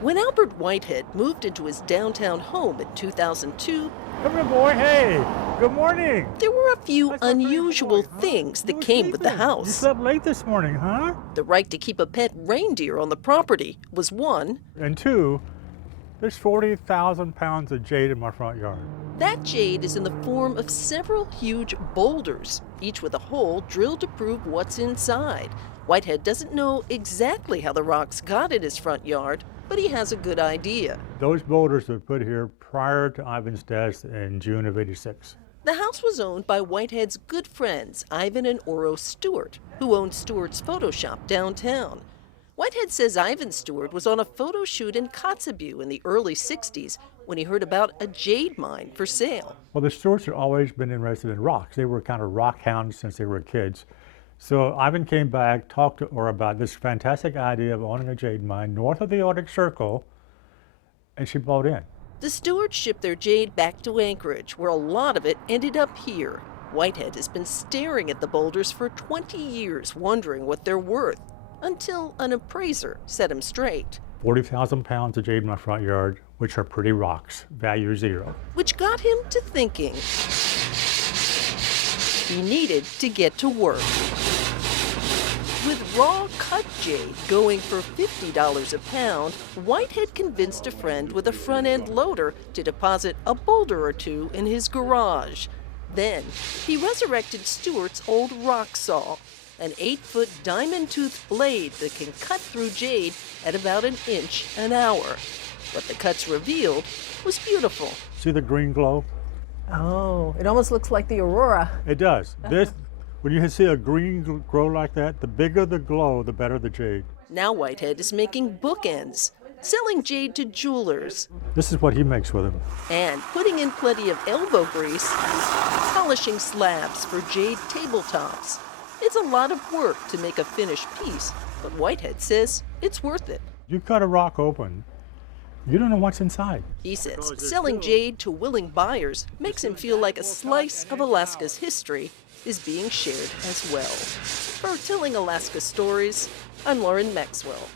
When Albert Whitehead moved into his downtown home in 2002, Come here, boy. Hey, good morning. there were a few That's my favorite unusual boy, huh? things You that were came with the sleeping. You house. slept late this morning, huh? The right to keep a pet reindeer on the property was one. And two, there's 40,000 pounds of jade in my front yard. That jade is in the form of several huge boulders, each with a hole drilled to prove what's inside. Whitehead doesn't know exactly how the rocks got in his front yard, but he has a good idea. Those boulders were put here prior to Ivan's death in June of '86. The house was owned by Whitehead's good friends, Ivan and Oro Stewart, who owned Stewart's photo shop downtown. Whitehead says Ivan Stewart was on a photo shoot in Kotzebue in the early 60s when he heard about a jade mine for sale. Well, the Stewarts have always been interested in rocks. They were kind of rock hounds since they were kids. So Ivan came back, talked to Oro about this fantastic idea of owning a jade mine north of the Arctic Circle, and she bought in. The Stewarts shipped their jade back to Anchorage, where a lot of it ended up here. Whitehead has been staring at the boulders for 20 years, wondering what they're worth, until an appraiser set him straight. 40,000 pounds of jade in my front yard, which are pretty rocks, value zero. Which got him to thinking he needed to get to work. With raw cut jade going for $50 a pound, Whitehead convinced a friend with a front-end loader to deposit a boulder or two in his garage. Then he resurrected Stewart's old rock saw, an 8-foot diamond-toothed blade that can cut through jade at about an inch an hour. What the cuts revealed was beautiful. See the green glow? Oh, it almost looks like the aurora. It does. When you see a green glow like that, the bigger the glow, the better the jade. Now Whitehead is making bookends, selling jade to jewelers, This is what he makes with them. and putting in plenty of elbow grease, polishing slabs for jade tabletops. It's a lot of work to make a finished piece, but Whitehead says it's worth it. You cut a rock open, you don't know what's inside. He says selling jade to willing buyers makes him feel like a slice of Alaska's history is being shared as well. For Telling Alaska Stories, I'm Lauren Maxwell.